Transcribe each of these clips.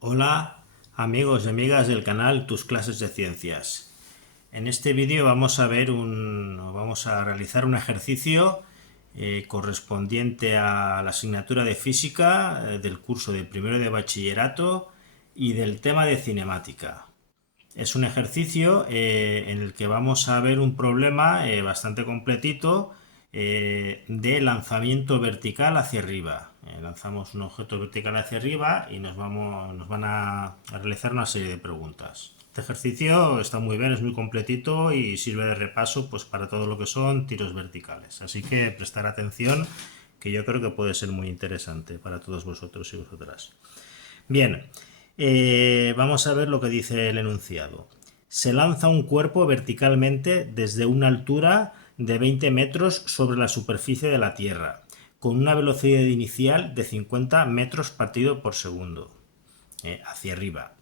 Hola amigos y amigas del canal Tus Clases de Ciencias. En este vídeo vamos a realizar un ejercicio correspondiente a la asignatura de física del curso de primero de bachillerato y del tema de cinemática. Es un ejercicio en el que vamos a ver un problema bastante completito de lanzamiento vertical hacia arriba. Lanzamos un objeto vertical hacia arriba y nos van a realizar una serie de preguntas. Este ejercicio está muy bien, es muy completito y sirve de repaso pues, para todo lo que son tiros verticales. Así que prestar atención, que yo creo que puede ser muy interesante para todos vosotros y vosotras. Bien, vamos a ver lo que dice el enunciado. Se lanza un cuerpo verticalmente desde una altura de 20 metros sobre la superficie de la Tierra, con una velocidad inicial de 50 metros partido por segundo. Hacia arriba.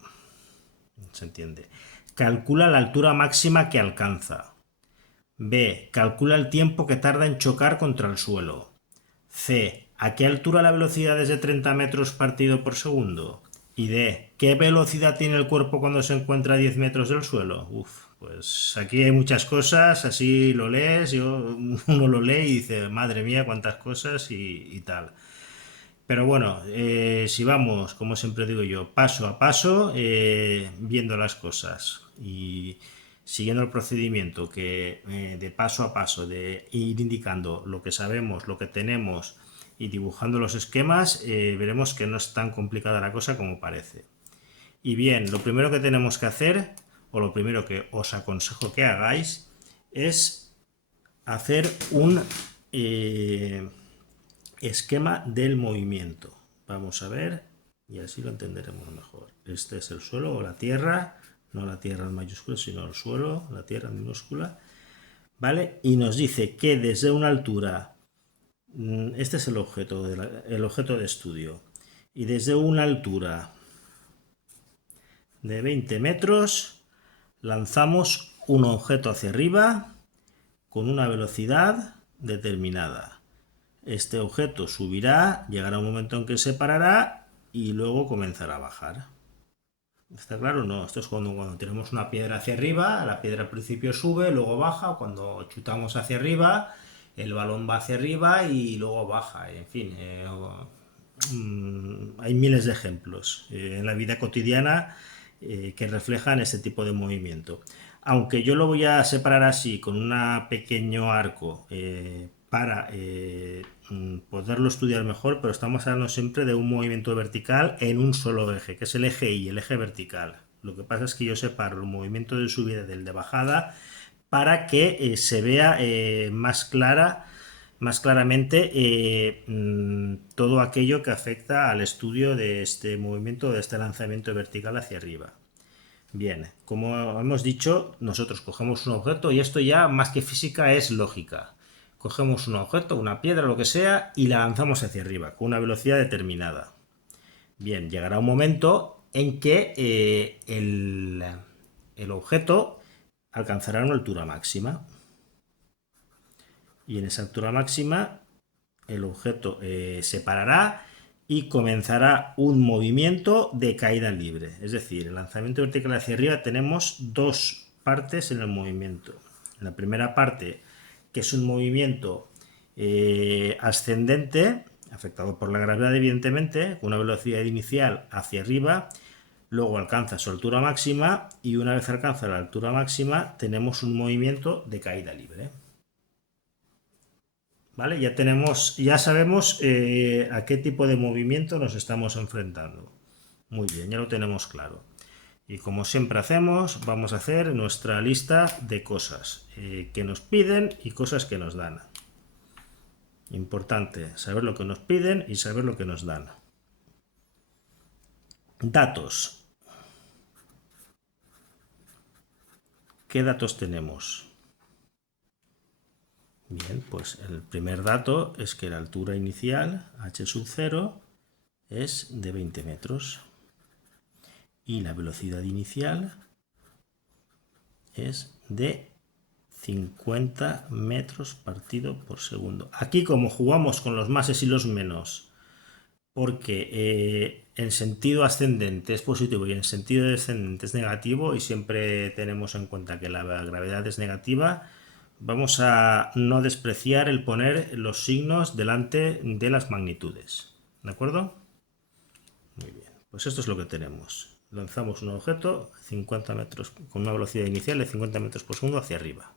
¿Se entiende? Calcula la altura máxima que alcanza. B. Calcula el tiempo que tarda en chocar contra el suelo. C. ¿A qué altura la velocidad es de 30 metros partido por segundo? Y D. ¿Qué velocidad tiene el cuerpo cuando se encuentra a 10 metros del suelo? Pues aquí hay muchas cosas, así lo lees, uno lo lee y dice, madre mía, cuántas cosas y tal. Pero bueno, si vamos, como siempre digo yo, paso a paso, viendo las cosas y siguiendo el procedimiento que de paso a paso, de ir indicando lo que sabemos, lo que tenemos y dibujando los esquemas, veremos que no es tan complicada la cosa como parece. Y bien, lo primero que tenemos que hacer, o lo primero que os aconsejo que hagáis, es hacer un esquema del movimiento. Vamos a ver y así lo entenderemos mejor. Este es el suelo o la tierra, no la tierra en mayúscula, sino el suelo, la tierra en minúscula, ¿vale? Y nos dice que desde una altura, este es el objeto de estudio, y desde una altura de 20 metros lanzamos un objeto hacia arriba con una velocidad determinada. Este objeto subirá, llegará un momento en que se parará y luego comenzará a bajar. ¿Está claro? No, esto es cuando tenemos una piedra hacia arriba, la piedra al principio sube, luego baja, cuando chutamos hacia arriba, el balón va hacia arriba y luego baja. En fin, hay miles de ejemplos en la vida cotidiana que reflejan este tipo de movimiento. Aunque yo lo voy a separar así, con un pequeño arco, para poderlo estudiar mejor, pero estamos hablando siempre de un movimiento vertical en un solo eje, que es el eje Y, el eje vertical. Lo que pasa es que yo separo el movimiento de subida del de bajada para que se vea más claramente todo aquello que afecta al estudio de este movimiento, de este lanzamiento vertical hacia arriba. Bien, como hemos dicho, nosotros cogemos un objeto y esto ya más que física es lógica. Cogemos un objeto, una piedra, lo que sea, y la lanzamos hacia arriba con una velocidad determinada. Bien, llegará un momento en que el objeto alcanzará una altura máxima. Y en esa altura máxima el objeto se parará y comenzará un movimiento de caída libre. Es decir, el lanzamiento vertical hacia arriba tenemos dos partes en el movimiento. La primera parte, que es un movimiento ascendente, afectado por la gravedad evidentemente, con una velocidad inicial hacia arriba, luego alcanza su altura máxima y una vez alcanza la altura máxima tenemos un movimiento de caída libre. ¿Vale? Ya sabemos a qué tipo de movimiento nos estamos enfrentando. Muy bien, ya lo tenemos claro. Y como siempre hacemos, vamos a hacer nuestra lista de cosas que nos piden y cosas que nos dan. Importante saber lo que nos piden y saber lo que nos dan. Datos. ¿Qué datos tenemos? Bien, pues el primer dato es que la altura inicial, h sub 0, es de 20 metros. Y la velocidad inicial es de 50 metros partido por segundo. Aquí, como jugamos con los máses y los menos porque en sentido ascendente es positivo y en sentido descendente es negativo, y siempre tenemos en cuenta que la gravedad es negativa, vamos a no despreciar el poner los signos delante de las magnitudes. ¿De acuerdo? Muy bien, pues esto es lo que tenemos. Lanzamos un objeto 50 metros con una velocidad inicial de 50 metros por segundo hacia arriba.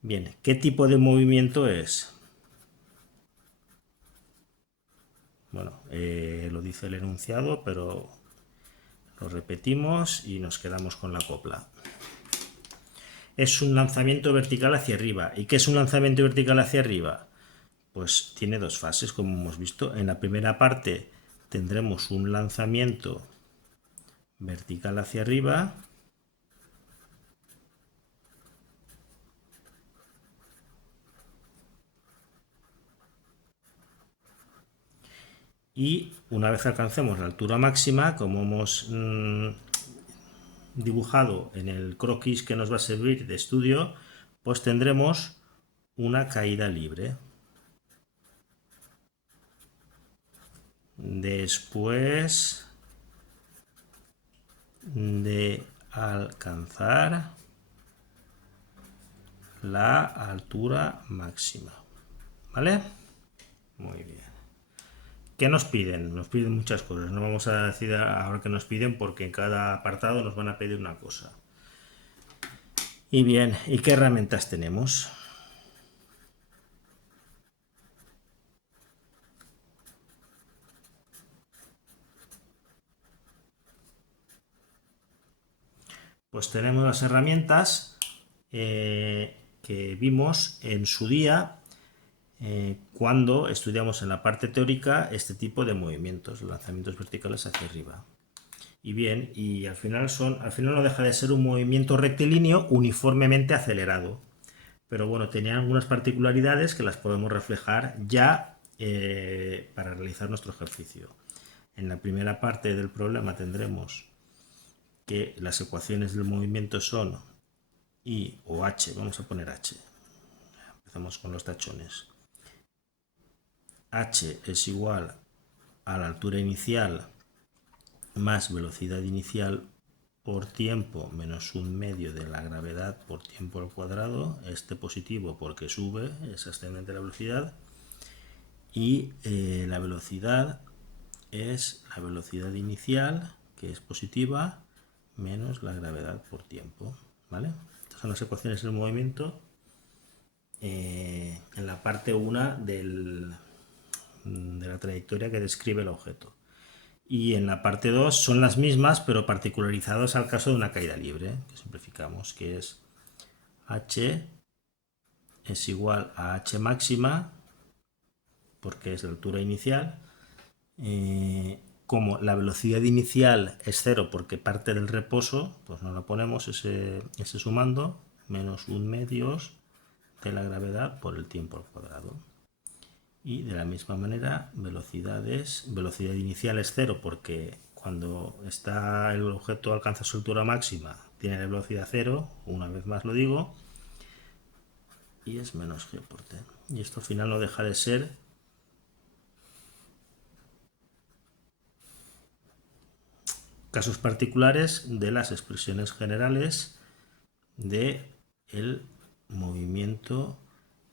Bien, ¿qué tipo de movimiento es? Bueno, lo dice el enunciado, pero lo repetimos y nos quedamos con la copla. Es un lanzamiento vertical hacia arriba. ¿Y qué es un lanzamiento vertical hacia arriba? Pues tiene dos fases, como hemos visto. En la primera parte tendremos un lanzamiento vertical hacia arriba, y una vez alcancemos la altura máxima, como hemos dibujado en el croquis que nos va a servir de estudio, pues tendremos una caída libre. Después de alcanzar la altura máxima. ¿Vale? Muy bien. ¿Qué nos piden? Nos piden muchas cosas. No vamos a decir ahora qué nos piden, porque en cada apartado nos van a pedir una cosa. Y bien, ¿y qué herramientas tenemos? Pues tenemos las herramientas que vimos en su día cuando estudiamos en la parte teórica este tipo de movimientos, lanzamientos verticales hacia arriba. Y bien, y al final no deja de ser un movimiento rectilíneo uniformemente acelerado. Pero bueno, tenían algunas particularidades que las podemos reflejar ya para realizar nuestro ejercicio. En la primera parte del problema tendremos que las ecuaciones del movimiento son I o H, vamos a poner H. Empezamos con los tachones. H es igual a la altura inicial más velocidad inicial por tiempo menos un medio de la gravedad por tiempo al cuadrado, este positivo porque sube, es ascendente la velocidad, y la velocidad es la velocidad inicial, que es positiva, menos la gravedad por tiempo. ¿Vale? Estas son las ecuaciones del movimiento en la parte 1 de la trayectoria que describe el objeto. Y en la parte 2 son las mismas, pero particularizadas al caso de una caída libre, que simplificamos, que es h es igual a h máxima, porque es la altura inicial, como la velocidad inicial es 0 porque parte del reposo, pues no la ponemos ese sumando, menos 1 medios de la gravedad por el tiempo al cuadrado. Y de la misma manera, velocidad inicial es 0 porque cuando está el objeto alcanza su altura máxima tiene la velocidad 0, una vez más lo digo, y es menos g por t. Y esto al final no deja de ser casos particulares de las expresiones generales de el movimiento,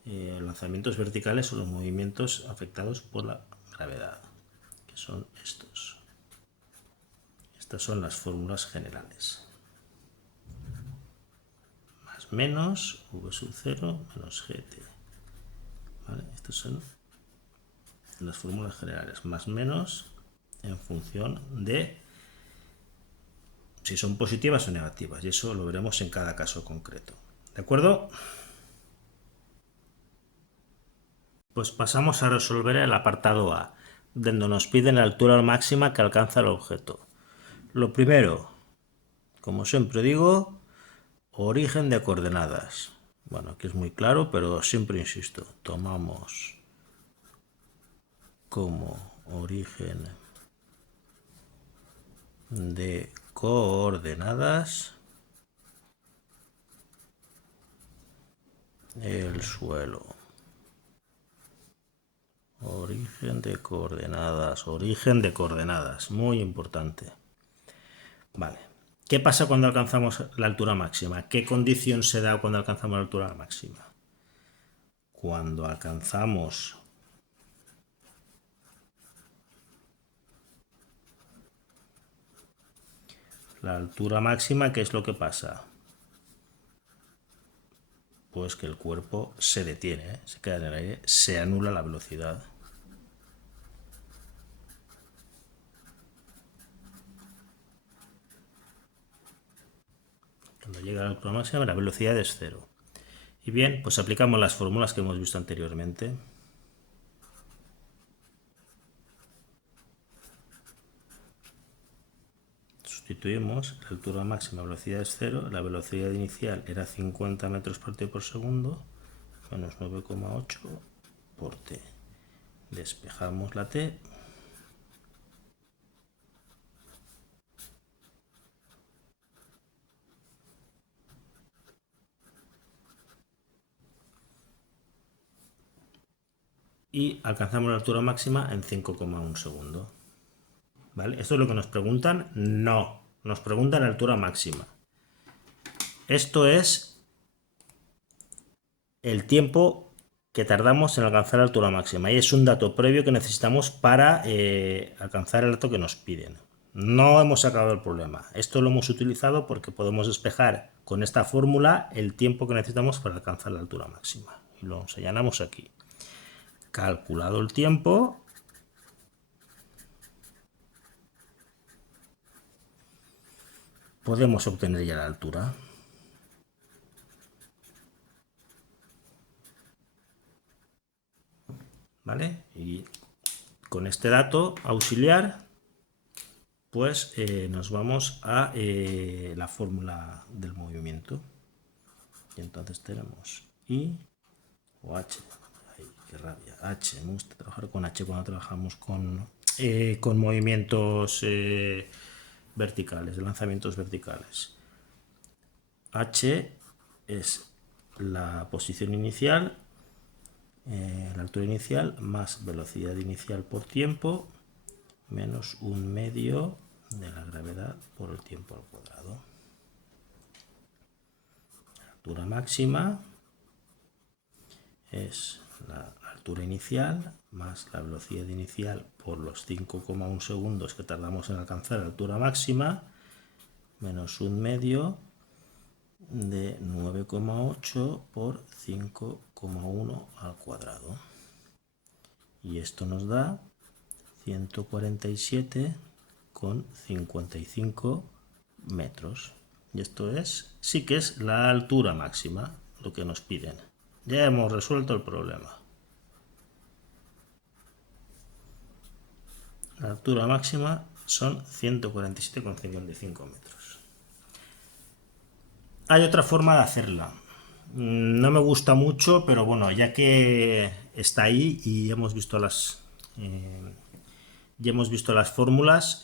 lanzamientos verticales o los movimientos afectados por la gravedad, que son estos. Estas son las fórmulas generales. Más menos v sub 0 menos gt. ¿Vale? Estas son las fórmulas generales. Más menos en función de si son positivas o negativas. Y eso lo veremos en cada caso concreto. ¿De acuerdo? Pues pasamos a resolver el apartado A, donde nos piden la altura máxima que alcanza el objeto. Lo primero, como siempre digo, origen de coordenadas. Bueno, aquí es muy claro, pero siempre insisto, tomamos como origen de coordenadas el suelo. Origen de coordenadas, muy importante. Vale. ¿Qué pasa cuando alcanzamos la altura máxima? ¿Qué condición se da cuando alcanzamos la altura máxima? Cuando alcanzamos la altura máxima, ¿qué es lo que pasa? Pues que el cuerpo se detiene, se queda en el aire, se anula la velocidad. Cuando llega a la altura máxima, la velocidad es cero. Y bien, pues aplicamos las fórmulas que hemos visto anteriormente. Sustituimos la altura máxima, velocidad es cero, la velocidad inicial era 50 metros por t por segundo, menos 9,8 por t. Despejamos la t. Y alcanzamos la altura máxima en 5,1 segundos. ¿Vale? ¿Esto es lo que nos preguntan? No, nos preguntan la altura máxima. Esto es el tiempo que tardamos en alcanzar la altura máxima y es un dato previo que necesitamos para alcanzar el dato que nos piden. No hemos acabado el problema. Esto lo hemos utilizado porque podemos despejar con esta fórmula el tiempo que necesitamos para alcanzar la altura máxima. Y lo señalamos aquí. Calculado el tiempo, podemos obtener ya la altura. ¿Vale? Y con este dato auxiliar, pues nos vamos a la fórmula del movimiento. Y entonces tenemos I o H. Ay, qué rabia. H. Me gusta trabajar con H cuando trabajamos con movimientos verticales, de lanzamientos verticales. H es la posición inicial, la altura inicial más velocidad inicial por tiempo menos 1/2 de la gravedad por el tiempo al cuadrado. La altura máxima es la altura inicial más la velocidad inicial por los 5,1 segundos que tardamos en alcanzar la altura máxima menos 1/2 de 9,8 por 5,1 al cuadrado. Y esto nos da 147,55 metros. Y esto sí que es la altura máxima, lo que nos piden. Ya hemos resuelto el problema. La altura máxima son 147,55 metros. Hay otra forma de hacerla. No me gusta mucho, pero bueno, ya que está ahí y hemos visto las fórmulas,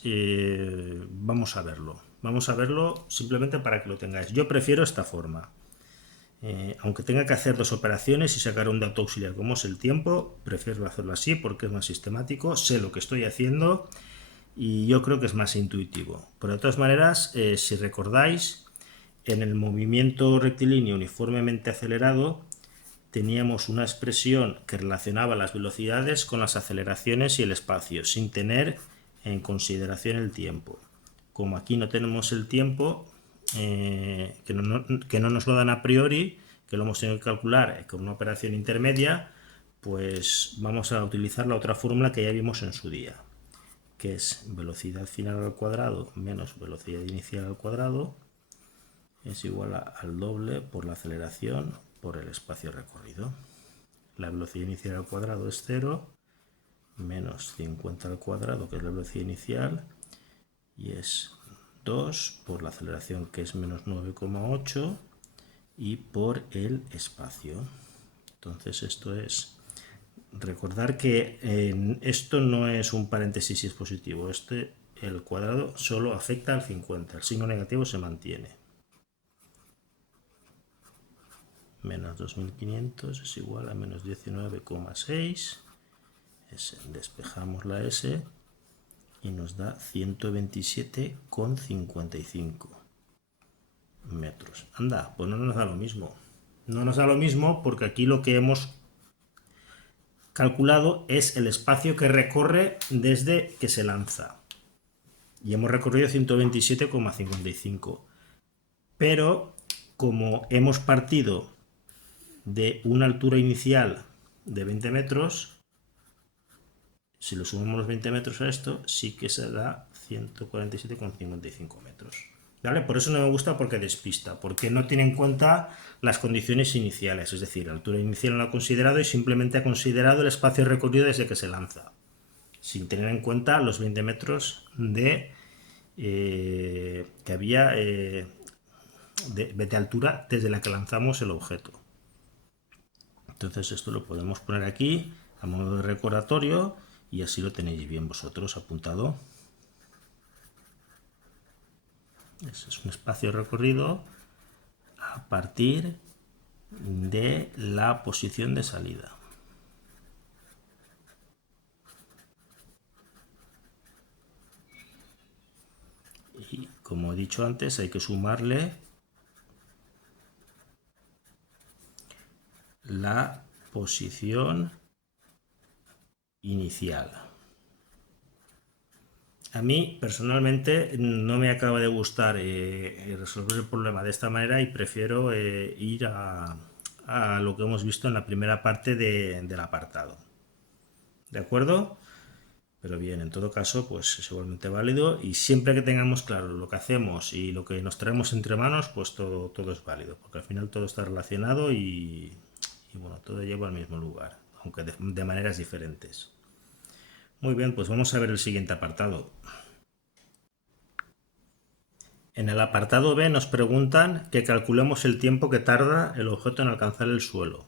vamos a verlo. Vamos a verlo simplemente para que lo tengáis. Yo prefiero esta forma. Aunque tenga que hacer dos operaciones y sacar un dato auxiliar como es el tiempo, prefiero hacerlo así porque es más sistemático, sé lo que estoy haciendo y yo creo que es más intuitivo. Pero de todas maneras, si recordáis, en el movimiento rectilíneo uniformemente acelerado teníamos una expresión que relacionaba las velocidades con las aceleraciones y el espacio, sin tener en consideración el tiempo. Como aquí no tenemos el tiempo, que no nos lo dan a priori, que lo hemos tenido que calcular con una operación intermedia, pues vamos a utilizar la otra fórmula que ya vimos en su día, que es velocidad final al cuadrado menos velocidad inicial al cuadrado es igual al doble por la aceleración por el espacio recorrido. La velocidad inicial al cuadrado es 0 menos 50 al cuadrado, que es la velocidad inicial, y es 2 por la aceleración, que es menos 9,8, y por el espacio. Entonces esto es, recordar que esto no es un paréntesis si es positivo, el cuadrado solo afecta al 50, el signo negativo se mantiene. Menos 2500 es igual a menos 19,6 S. Despejamos la S y nos da 127,55 metros. Anda, pues no nos da lo mismo. No nos da lo mismo porque aquí lo que hemos calculado es el espacio que recorre desde que se lanza. Y hemos recorrido 127,55. Pero como hemos partido de una altura inicial de 20 metros, si lo sumamos los 20 metros a esto, sí que se da 147,55 metros. ¿Vale? Por eso no me gusta, porque despista, porque no tiene en cuenta las condiciones iniciales, es decir, la altura inicial no la ha considerado y simplemente ha considerado el espacio recorrido desde que se lanza, sin tener en cuenta los 20 metros que había de altura desde la que lanzamos el objeto. Entonces esto lo podemos poner aquí a modo de recordatorio y así lo tenéis bien vosotros apuntado. Ese es un espacio recorrido a partir de la posición de salida. Y como he dicho antes, hay que sumarle la posición inicial. A mí personalmente no me acaba de gustar resolver el problema de esta manera y prefiero ir a lo que hemos visto en la primera parte del apartado. ¿De acuerdo? Pero bien, en todo caso, pues es igualmente válido y siempre que tengamos claro lo que hacemos y lo que nos traemos entre manos, pues todo es válido, porque al final todo está relacionado y bueno, todo lleva al mismo lugar, aunque de maneras diferentes. Muy bien, pues vamos a ver el siguiente apartado. En el apartado B nos preguntan que calculemos el tiempo que tarda el objeto en alcanzar el suelo.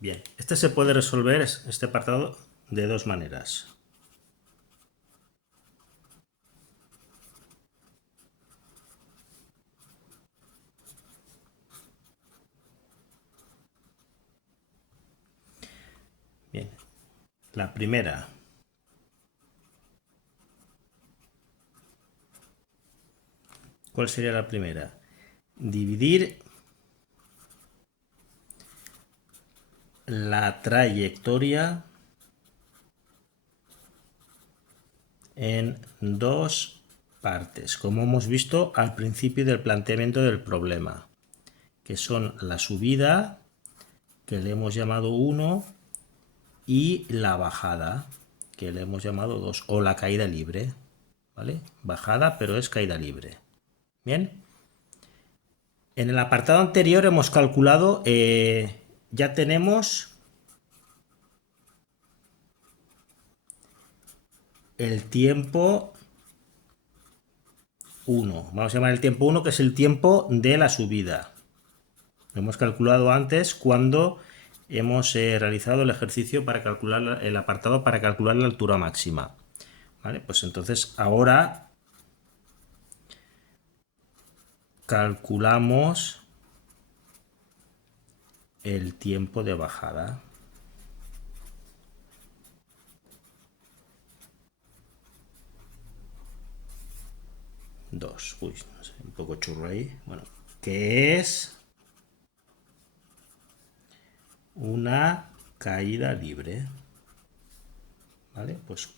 Bien, este se puede resolver, este apartado, de dos maneras. Bien, la primera. ¿Cuál sería la primera? Dividir la trayectoria en dos partes, como hemos visto al principio del planteamiento del problema, que son la subida, que le hemos llamado 1, y la bajada, que le hemos llamado 2, o la caída libre, ¿vale? Bajada, pero es caída libre. Bien. En el apartado anterior hemos calculado, ya tenemos el tiempo 1. Vamos a llamar el tiempo 1, que es el tiempo de la subida. Lo hemos calculado antes cuando hemos realizado el ejercicio para calcular el apartado para calcular la altura máxima. ¿Vale? Pues entonces ahora calculamos el tiempo de bajada. Uy, no sé, un poco churro ahí. Bueno, que es una caída libre. ¿Vale? Pues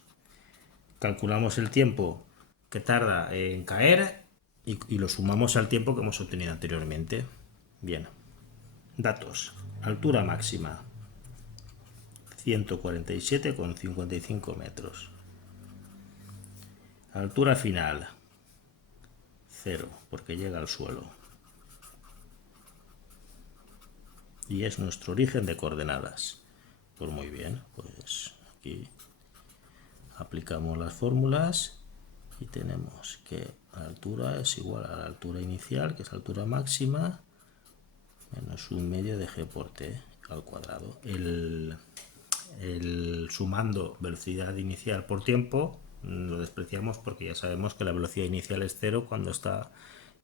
calculamos el tiempo que tarda en caer y lo sumamos al tiempo que hemos obtenido anteriormente. Bien. Datos. Altura máxima 147,55 metros. Altura final 0, porque llega al suelo. Y es nuestro origen de coordenadas. Pues muy bien, pues aquí aplicamos las fórmulas y tenemos que la altura es igual a la altura inicial, que es la altura máxima, menos 1/2 de g por t al cuadrado. Sumando velocidad inicial por tiempo lo despreciamos porque ya sabemos que la velocidad inicial es 0 cuando está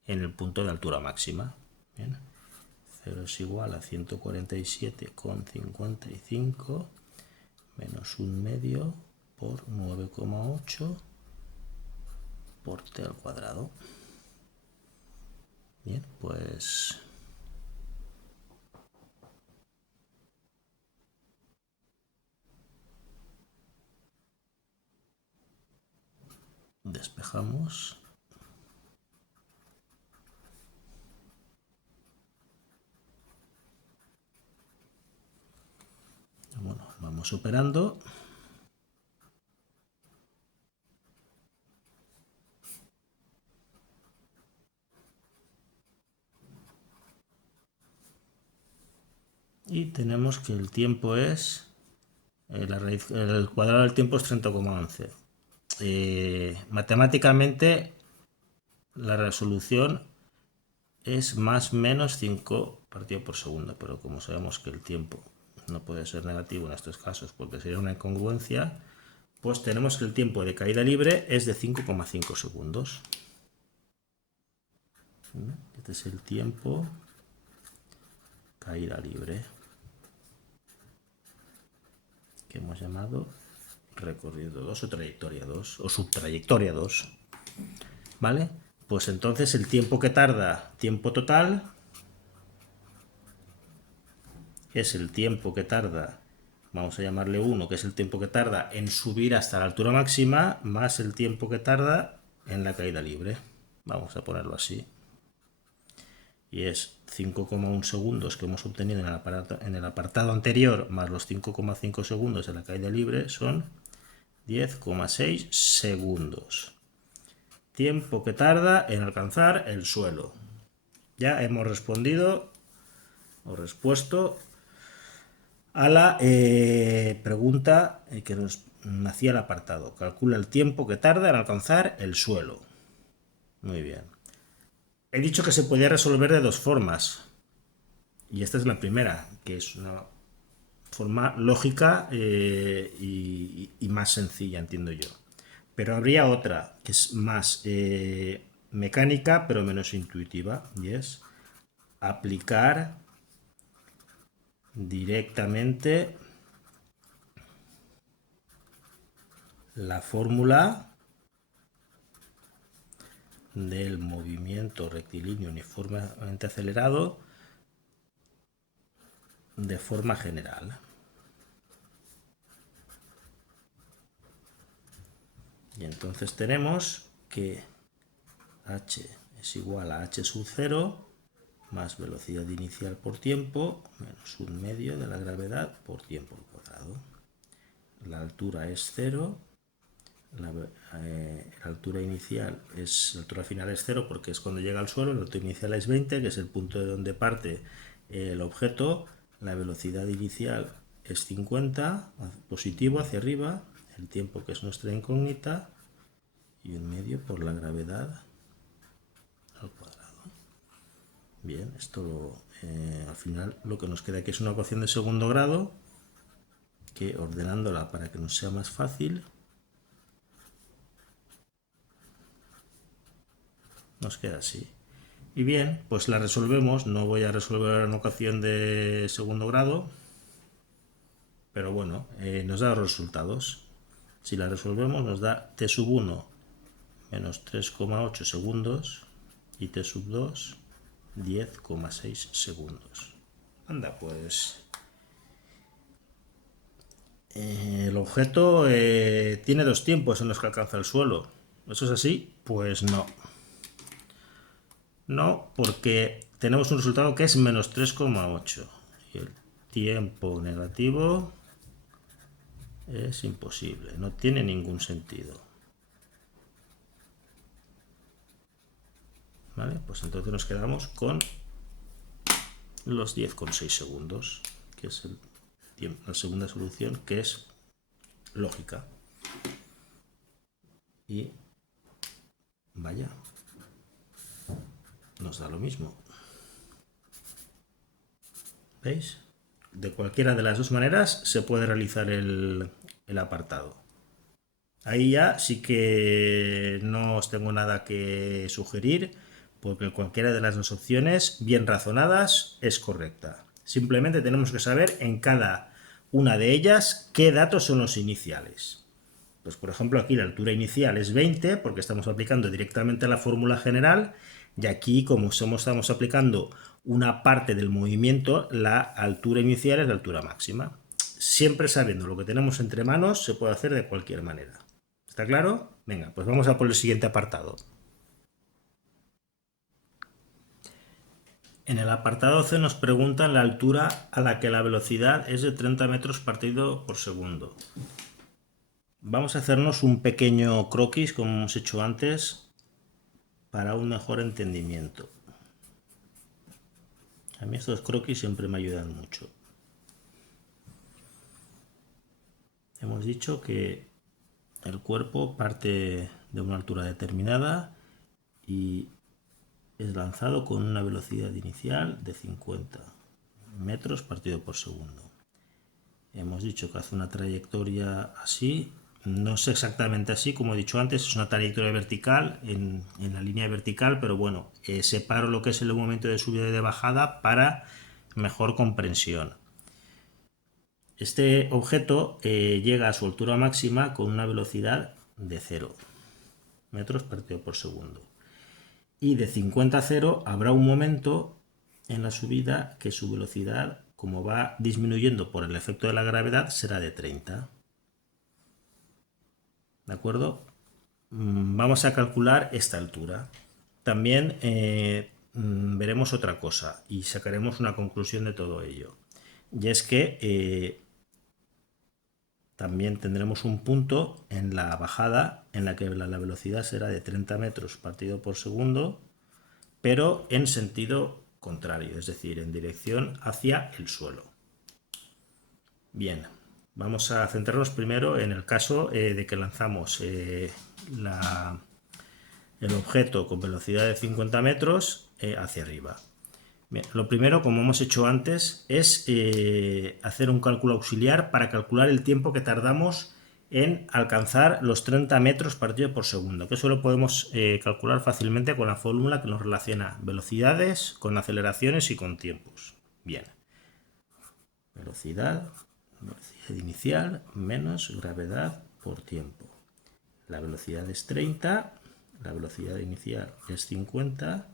en el punto de altura máxima. Bien. 0 es igual a 147,55 menos 1/2 por 9,8 por t al cuadrado. Bien, pues despejamos. Bueno, vamos operando. Y tenemos que el tiempo es, el cuadrado del tiempo es 30,11. Matemáticamente la resolución es más menos 5 partido por segundo, pero como sabemos que el tiempo no puede ser negativo en estos casos porque sería una incongruencia, pues tenemos que el tiempo de caída libre es de 5,5 segundos. Este es el tiempo caída libre que hemos llamado recorrido 2 o trayectoria 2 o subtrayectoria 2. ¿Vale? Pues entonces el tiempo que tarda, tiempo total, es el tiempo que tarda, vamos a llamarle 1, que es el tiempo que tarda en subir hasta la altura máxima, más el tiempo que tarda en la caída libre. Vamos a ponerlo así. Y es 5,1 segundos que hemos obtenido en el apartado anterior, más los 5,5 segundos de la caída libre, son 10,6 segundos. Tiempo que tarda en alcanzar el suelo. Ya hemos respondido o respuesto a la pregunta que nos hacía el apartado. Calcula el tiempo que tarda en alcanzar el suelo. Muy bien. He dicho que se podía resolver de dos formas. Y esta es la primera, que es una forma lógica y más sencilla, entiendo yo. Pero habría otra, que es más mecánica, pero menos intuitiva, y es aplicar directamente la fórmula del movimiento rectilíneo uniformemente acelerado de forma general. Y entonces tenemos que h es igual a h sub 0 más velocidad inicial por tiempo menos 1/2 de la gravedad por tiempo al cuadrado. La altura es 0, la altura inicial la altura final es 0 porque es cuando llega al suelo, la altura inicial es 20, que es el punto de donde parte el objeto, la velocidad inicial es 50, positivo hacia arriba, el tiempo que es nuestra incógnita, y 1/2 por la gravedad al cuadrado. Bien, esto al final lo que nos queda aquí es una ecuación de segundo grado que, ordenándola para que nos sea más fácil, nos queda así. Y bien, pues la resolvemos. No voy a resolver una ecuación de segundo grado, pero bueno, nos da los resultados. Si la resolvemos nos da t sub 1 menos 3,8 segundos y t sub 2 10,6 segundos. Anda, pues el objeto tiene dos tiempos en los que alcanza el suelo. ¿Eso es así? Pues no. No, porque tenemos un resultado que es menos 3,8 y el tiempo negativo es imposible, no tiene ningún sentido. ¿Vale? Pues entonces nos quedamos con los 10,6 segundos, que es la segunda solución, que es lógica. Y vaya, nos da lo mismo. ¿Veis? De cualquiera de las dos maneras se puede realizar el apartado. Ahí ya sí que no os tengo nada que sugerir, porque cualquiera de las dos opciones, bien razonadas, es correcta. Simplemente tenemos que saber en cada una de ellas, ¿qué datos son los iniciales? Pues por ejemplo aquí la altura inicial es 20 porque estamos aplicando directamente la fórmula general, y aquí como estamos aplicando una parte del movimiento, la altura inicial es la altura máxima. Siempre sabiendo lo que tenemos entre manos se puede hacer de cualquier manera. ¿Está claro? Venga, pues vamos a por el siguiente apartado. En el apartado C nos preguntan la altura a la que la velocidad es de 30 metros partido por segundo. Vamos a hacernos un pequeño croquis, como hemos hecho antes, para un mejor entendimiento. A mí estos croquis siempre me ayudan mucho. Hemos dicho que el cuerpo parte de una altura determinada y es lanzado con una velocidad inicial de 50 metros partido por segundo. Hemos dicho que hace una trayectoria así, no es exactamente así, como he dicho antes, es una trayectoria vertical en la línea vertical, pero bueno, separo lo que es el momento de subida y de bajada para mejor comprensión. Este objeto llega a su altura máxima con una velocidad de 0 metros partido por segundo. Y de 50 a 0 habrá un momento en la subida que su velocidad, como va disminuyendo por el efecto de la gravedad, será de 30. ¿De acuerdo? Vamos a calcular esta altura. También veremos otra cosa y sacaremos una conclusión de todo ello. Y es que también tendremos un punto en la bajada en la que la velocidad será de 30 metros partido por segundo, pero en sentido contrario, es decir, en dirección hacia el suelo. Bien, vamos a centrarnos primero en el caso de que lanzamos el objeto con velocidad de 50 metros hacia arriba. Bien, lo primero, como hemos hecho antes, es hacer un cálculo auxiliar para calcular el tiempo que tardamos en alcanzar los 30 metros partido por segundo, que eso lo podemos calcular fácilmente con la fórmula que nos relaciona velocidades con aceleraciones y con tiempos. Bien, velocidad inicial menos gravedad por tiempo. La velocidad es 30, la velocidad inicial es 50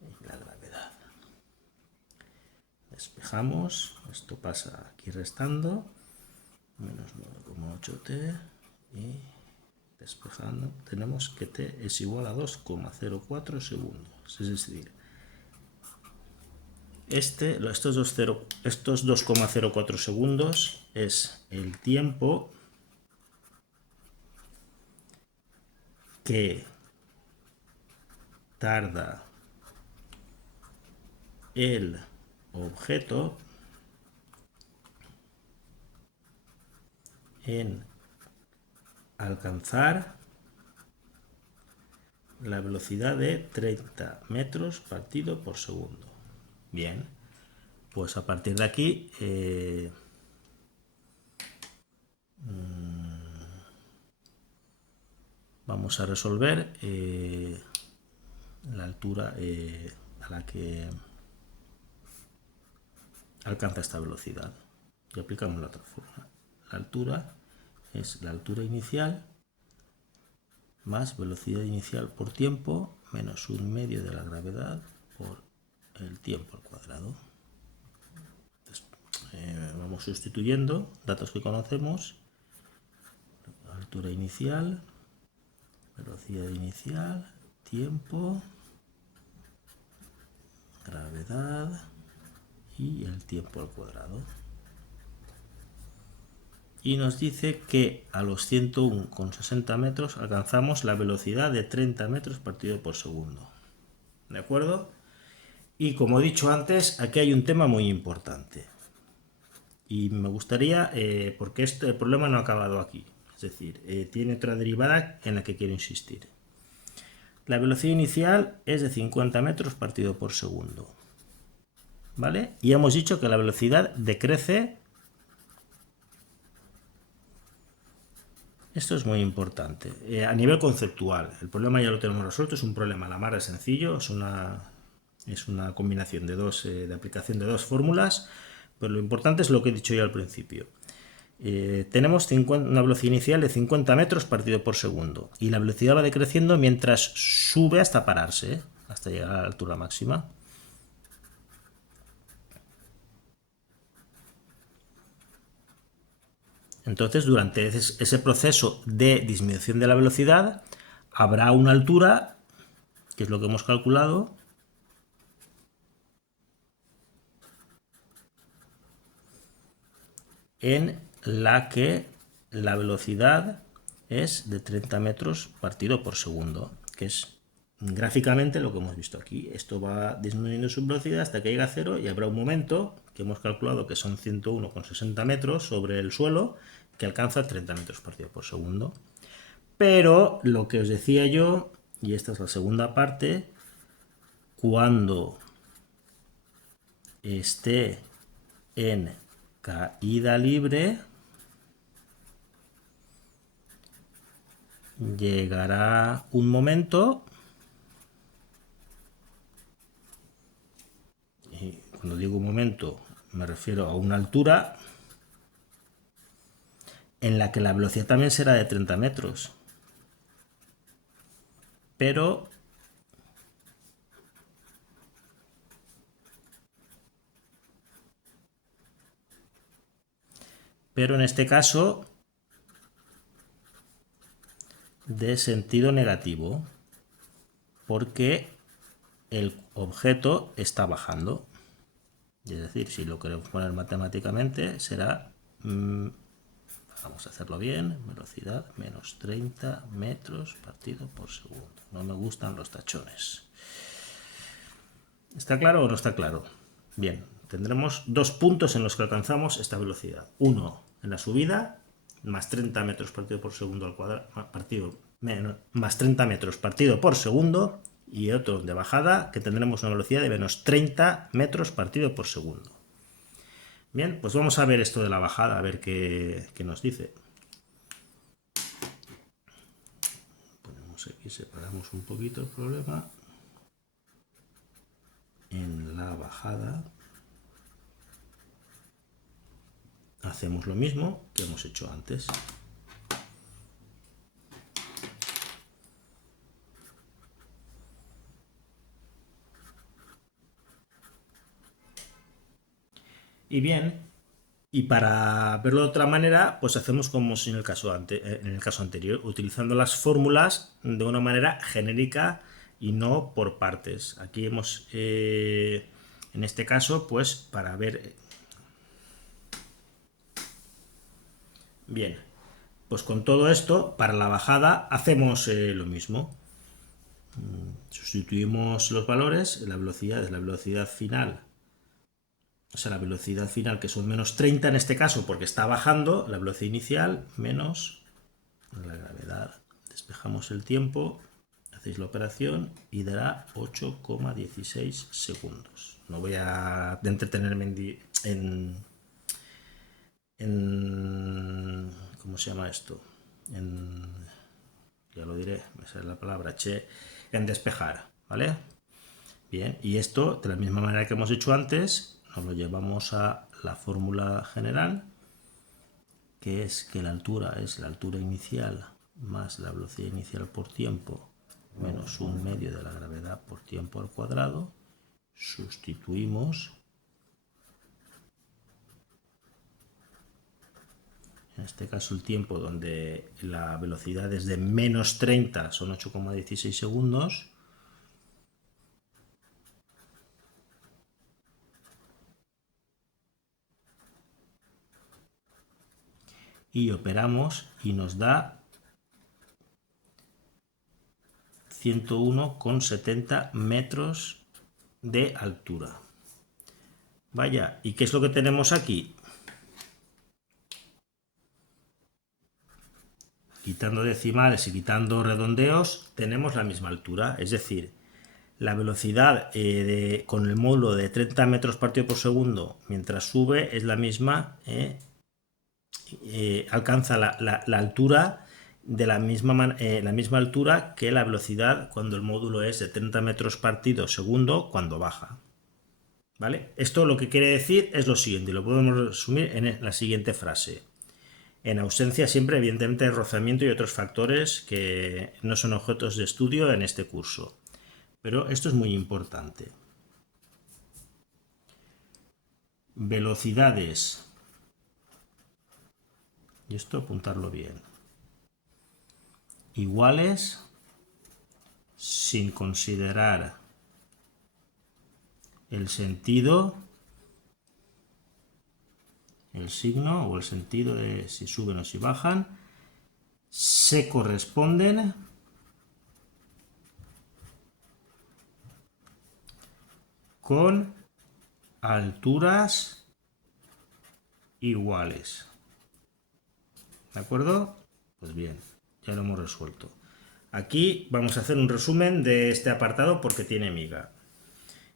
y la gravedad. Despejamos, esto pasa aquí restando, menos 9,8t y despejando tenemos que t es igual a 2,04 segundos, es decir, estos 2,04 segundos es el tiempo que tarda el objeto en alcanzar la velocidad de 30 metros partido por segundo. Bien, pues a partir de aquí vamos a resolver la altura a la que alcanza esta velocidad y aplicamos la otra fórmula. La altura es la altura inicial más velocidad inicial por tiempo menos 1/2 de la gravedad por el tiempo al cuadrado. Entonces, vamos sustituyendo datos que conocemos: altura inicial, velocidad inicial, tiempo, gravedad y el tiempo al cuadrado. Y nos dice que a los 101,60 metros alcanzamos la velocidad de 30 metros partido por segundo. ¿De acuerdo? Y como he dicho antes, aquí hay un tema muy importante. Y me gustaría, porque el problema no ha acabado aquí. Es decir, tiene otra derivada en la que quiero insistir. La velocidad inicial es de 50 metros partido por segundo. ¿Vale? Y hemos dicho que la velocidad decrece. Esto es muy importante. A nivel conceptual, el problema ya lo tenemos resuelto. Es un problema a la mar sencillo. Es una combinación de aplicación de dos fórmulas. Pero lo importante es lo que he dicho yo al principio. Tenemos una velocidad inicial de 50 metros partido por segundo y la velocidad va decreciendo mientras sube hasta pararse, hasta llegar a la altura máxima. Entonces, durante ese proceso de disminución de la velocidad, habrá una altura, que es lo que hemos calculado, en la que la velocidad es de 30 metros partido por segundo, que es gráficamente lo que hemos visto aquí. Esto va disminuyendo su velocidad hasta que llega a cero y habrá un momento que hemos calculado que son 101,60 metros sobre el suelo que alcanza 30 metros partido por segundo. Pero lo que os decía yo, y esta es la segunda parte, cuando esté en caída libre, llegará un momento, y cuando digo un momento me refiero a una altura, en la que la velocidad también será de 30 metros. Pero en este caso de sentido negativo, porque el objeto está bajando. Es decir, si lo queremos poner matemáticamente, será, vamos a hacerlo bien, velocidad menos 30 metros partido por segundo. No me gustan los tachones. ¿Está claro o no está claro? Bien, tendremos dos puntos en los que alcanzamos esta velocidad. Uno en la subida, más 30 metros partido por segundo al cuadrado, más 30 metros partido por segundo, y otro de bajada, que tendremos una velocidad de menos 30 metros partido por segundo. Bien, pues vamos a ver esto de la bajada, a ver qué nos dice. Ponemos aquí, separamos un poquito el problema. En la bajada hacemos lo mismo que hemos hecho antes. Y bien, y para verlo de otra manera, pues hacemos como en el caso anterior, utilizando las fórmulas de una manera genérica y no por partes. Aquí hemos, en este caso, pues para ver... Bien, pues con todo esto, para la bajada hacemos lo mismo. Sustituimos los valores, la velocidad es la velocidad final, o sea, la velocidad final, que son menos 30 en este caso porque está bajando, la velocidad inicial menos la gravedad. Despejamos el tiempo, hacéis la operación y dará 8,16 segundos. No voy a entretenerme en ¿cómo se llama esto? Ya lo diré, me sale la palabra, en despejar, ¿vale? Bien, y esto, de la misma manera que hemos hecho antes, nos lo llevamos a la fórmula general, que es que la altura es la altura inicial más la velocidad inicial por tiempo menos un medio de la gravedad por tiempo al cuadrado. Sustituimos, en este caso el tiempo, donde la velocidad es de menos 30, son 8,16 segundos. Y operamos y nos da 101,70 metros de altura. Vaya, ¿y qué es lo que tenemos aquí? Quitando decimales y quitando redondeos, tenemos la misma altura, es decir, la velocidad con el módulo de 30 metros partido por segundo mientras sube es la misma, alcanza la altura de la misma altura que la velocidad cuando el módulo es de 30 metros partido segundo cuando baja. ¿Vale? Esto lo que quiere decir es lo siguiente, lo podemos resumir en la siguiente frase. En ausencia siempre, evidentemente, de rozamiento y otros factores que no son objetos de estudio en este curso. Pero esto es muy importante. Velocidades. Y esto apuntarlo bien. Iguales sin considerar el sentido, el signo o el sentido de si suben o si bajan, se corresponden con alturas iguales. ¿De acuerdo? Pues bien, ya lo hemos resuelto. Aquí vamos a hacer un resumen de este apartado porque tiene miga.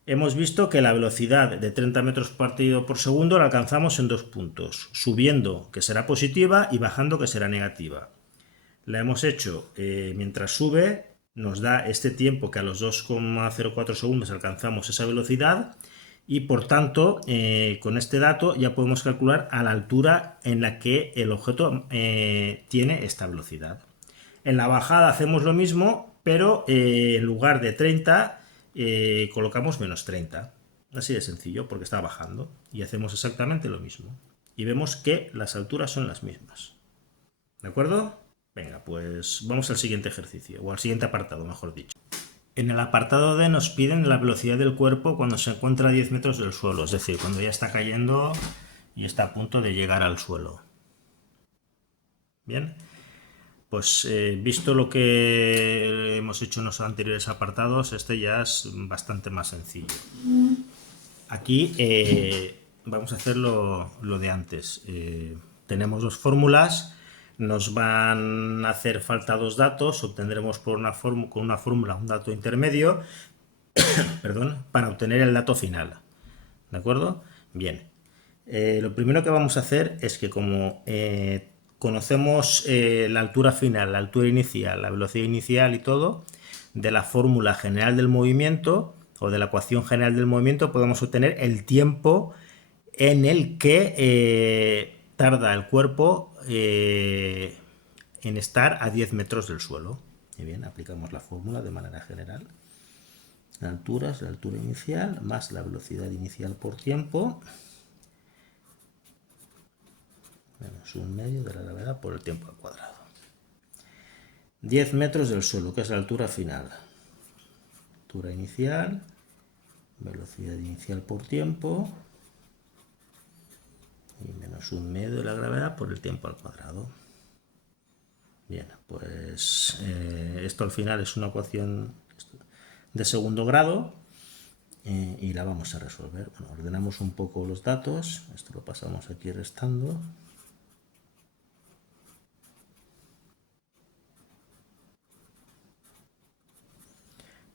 Hemos visto que la velocidad de 30 metros por segundo la alcanzamos en 2 puntos, subiendo, que será positiva, y bajando, que será negativa. La hemos hecho mientras sube, nos da este tiempo que a los 2,04 segundos alcanzamos esa velocidad, y por tanto, con este dato ya podemos calcular a la altura en la que el objeto tiene esta velocidad. En la bajada hacemos lo mismo, pero en lugar de 30 colocamos menos 30. Así de sencillo, porque está bajando. Y hacemos exactamente lo mismo. Y vemos que las alturas son las mismas. ¿De acuerdo? Venga, pues vamos al siguiente ejercicio, o al siguiente apartado, mejor dicho. En el apartado D nos piden la velocidad del cuerpo cuando se encuentra a 10 metros del suelo, es decir, cuando ya está cayendo y está a punto de llegar al suelo. Bien, pues visto lo que hemos hecho en los anteriores apartados, este ya es bastante más sencillo. Aquí vamos a hacer lo de antes. Tenemos dos fórmulas, nos van a hacer falta dos datos, obtendremos con una fórmula un dato intermedio, perdón, para obtener el dato final. ¿De acuerdo? Bien. Lo primero que vamos a hacer es que como conocemos la altura final, la altura inicial, la velocidad inicial y todo, de la fórmula general del movimiento o de la ecuación general del movimiento podemos obtener el tiempo en el que tarda el cuerpo en estar a 10 metros del suelo. Y bien, aplicamos la fórmula de manera general. La altura es la altura inicial más la velocidad inicial por tiempo menos 1/2 de la gravedad por el tiempo al cuadrado. 10 metros del suelo, que es la altura final. Altura inicial, velocidad inicial por tiempo, y menos 1/2 de la gravedad por el tiempo al cuadrado. Bien, pues esto al final es una ecuación de segundo grado y la vamos a resolver. Bueno, ordenamos un poco los datos, esto lo pasamos aquí restando.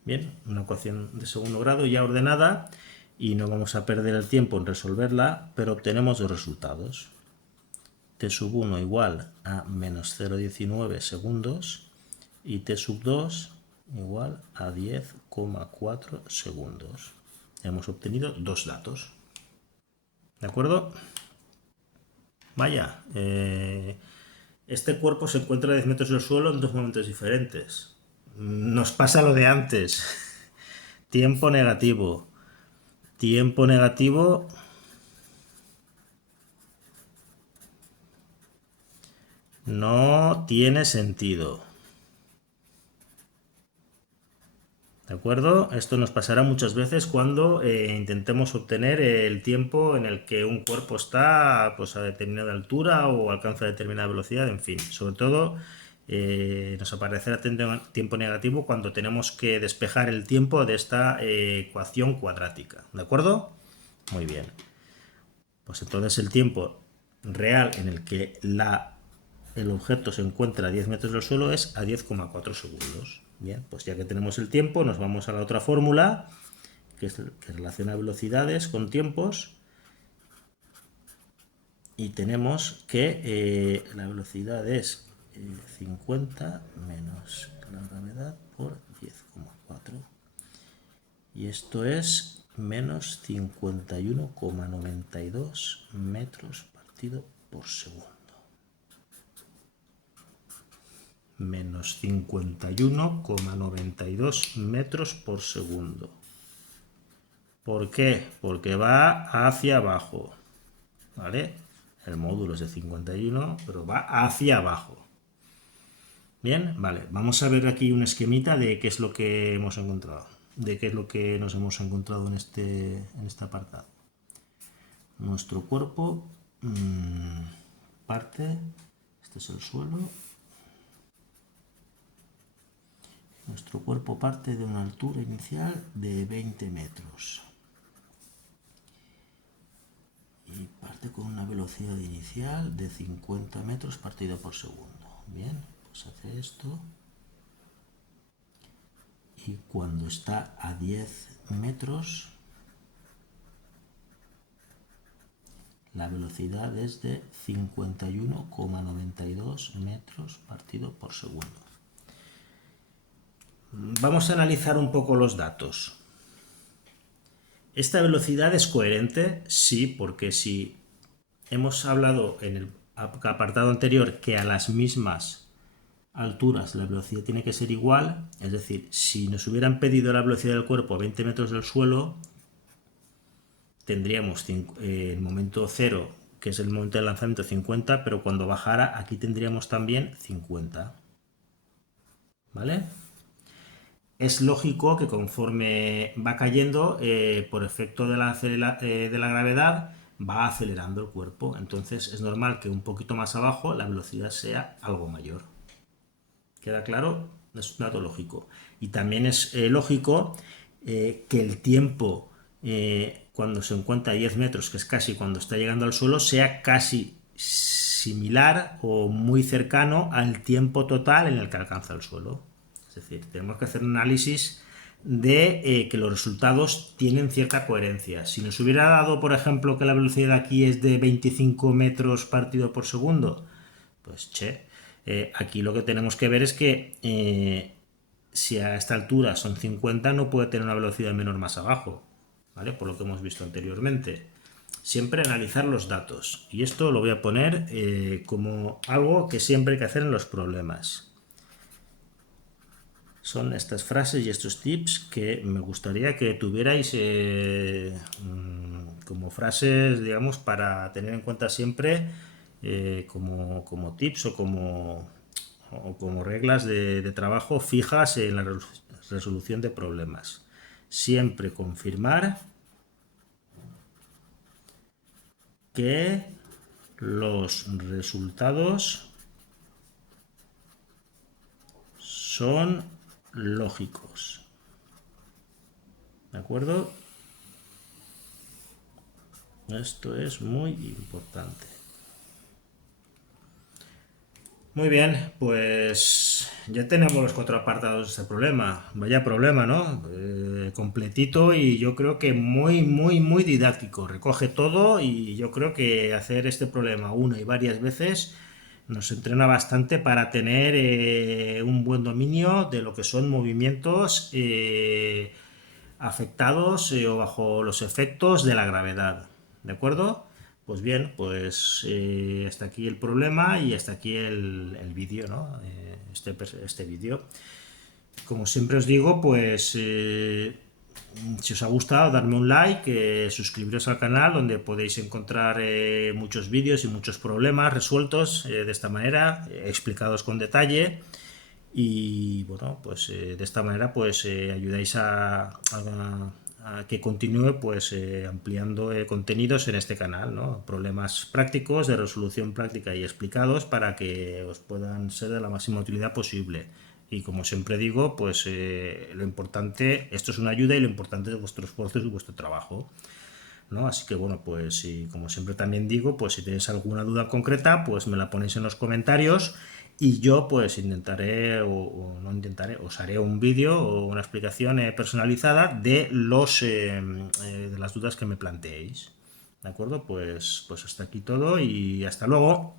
Bien, una ecuación de segundo grado ya ordenada y no vamos a perder el tiempo en resolverla, pero obtenemos dos resultados. T sub 1 igual a menos 0,19 segundos y T sub 2 igual a 10,4 segundos. Hemos obtenido dos datos. ¿De acuerdo? Vaya, este cuerpo se encuentra a 10 metros del suelo en dos momentos diferentes. Nos pasa lo de antes. Tiempo negativo. Tiempo negativo no tiene sentido. ¿De acuerdo? Esto nos pasará muchas veces cuando intentemos obtener el tiempo en el que un cuerpo está pues, a determinada altura o alcanza determinada velocidad, en fin. Sobre todo nos aparecerá tiempo negativo cuando tenemos que despejar el tiempo de esta ecuación cuadrática. ¿De acuerdo? Muy bien. Pues entonces el tiempo real en el que el objeto se encuentra a 10 metros del suelo es a 10,4 segundos. Bien, pues ya que tenemos el tiempo, nos vamos a la otra fórmula, que relaciona velocidades con tiempos. Y tenemos que la velocidad es 50 menos la gravedad por 10,4. Y esto es menos 51,92 metros partido por segundo. Menos 51,92 metros por segundo. ¿Por qué? Porque va hacia abajo, ¿vale? El módulo es de 51, pero va hacia abajo. Bien, vale, vamos a ver aquí un esquemita de qué es lo que hemos encontrado, de qué es lo que nos hemos encontrado en este apartado. Nuestro cuerpo parte, este es el suelo. Nuestro cuerpo parte de una altura inicial de 20 metros. Y parte con una velocidad inicial de 50 metros partido por segundo. Bien, pues hace esto. Y cuando está a 10 metros, la velocidad es de 51,92 metros partido por segundo. Vamos a analizar un poco los datos. ¿Esta velocidad es coherente? Sí, porque si hemos hablado en el apartado anterior que a las mismas alturas la velocidad tiene que ser igual, es decir, si nos hubieran pedido la velocidad del cuerpo a 20 metros del suelo, tendríamos el momento 0, que es el momento del lanzamiento, 50, pero cuando bajara aquí tendríamos también 50. ¿Vale? Es lógico que conforme va cayendo, por efecto de la gravedad, va acelerando el cuerpo. Entonces es normal que un poquito más abajo la velocidad sea algo mayor. ¿Queda claro? Es un dato lógico. Y también es lógico que el tiempo cuando se encuentra a 10 metros, que es casi cuando está llegando al suelo, sea casi similar o muy cercano al tiempo total en el que alcanza el suelo. Es decir, tenemos que hacer un análisis de que los resultados tienen cierta coherencia. Si nos hubiera dado, por ejemplo, que la velocidad aquí es de 25 metros partido por segundo, pues aquí lo que tenemos que ver es que si a esta altura son 50, no puede tener una velocidad menor más abajo, ¿vale? Por lo que hemos visto anteriormente. Siempre analizar los datos. Y esto lo voy a poner como algo que siempre hay que hacer en los problemas. Son estas frases y estos tips que me gustaría que tuvierais como frases, digamos, para tener en cuenta siempre como tips o como reglas de trabajo fijas en la resolución de problemas. Siempre confirmar que los resultados son lógicos. ¿De acuerdo? Esto es muy importante. Muy bien, pues ya tenemos los 4 apartados de este problema. Vaya problema, ¿no? Completito y yo creo que muy didáctico. Recoge todo y yo creo que hacer este problema una y varias veces nos entrena bastante para tener un buen dominio de lo que son movimientos afectados o bajo los efectos de la gravedad. ¿De acuerdo? Pues bien, pues hasta aquí el problema y hasta aquí el vídeo, ¿no? Este vídeo. Como siempre os digo, pues si os ha gustado, darme un like, suscribiros al canal donde podéis encontrar muchos vídeos y muchos problemas resueltos de esta manera, explicados con detalle. Y bueno, pues de esta manera pues ayudáis a que continúe pues ampliando contenidos en este canal, ¿no? Problemas prácticos de resolución práctica y explicados para que os puedan ser de la máxima utilidad posible. Y como siempre digo, pues lo importante, esto es una ayuda y lo importante es vuestro esfuerzo y vuestro trabajo, ¿no? Así que bueno, pues y como siempre también digo, pues si tenéis alguna duda concreta, pues me la ponéis en los comentarios y yo pues intentaré o no intentaré, os haré un vídeo o una explicación personalizada de de las dudas que me planteéis. ¿De acuerdo? Pues hasta aquí todo y hasta luego.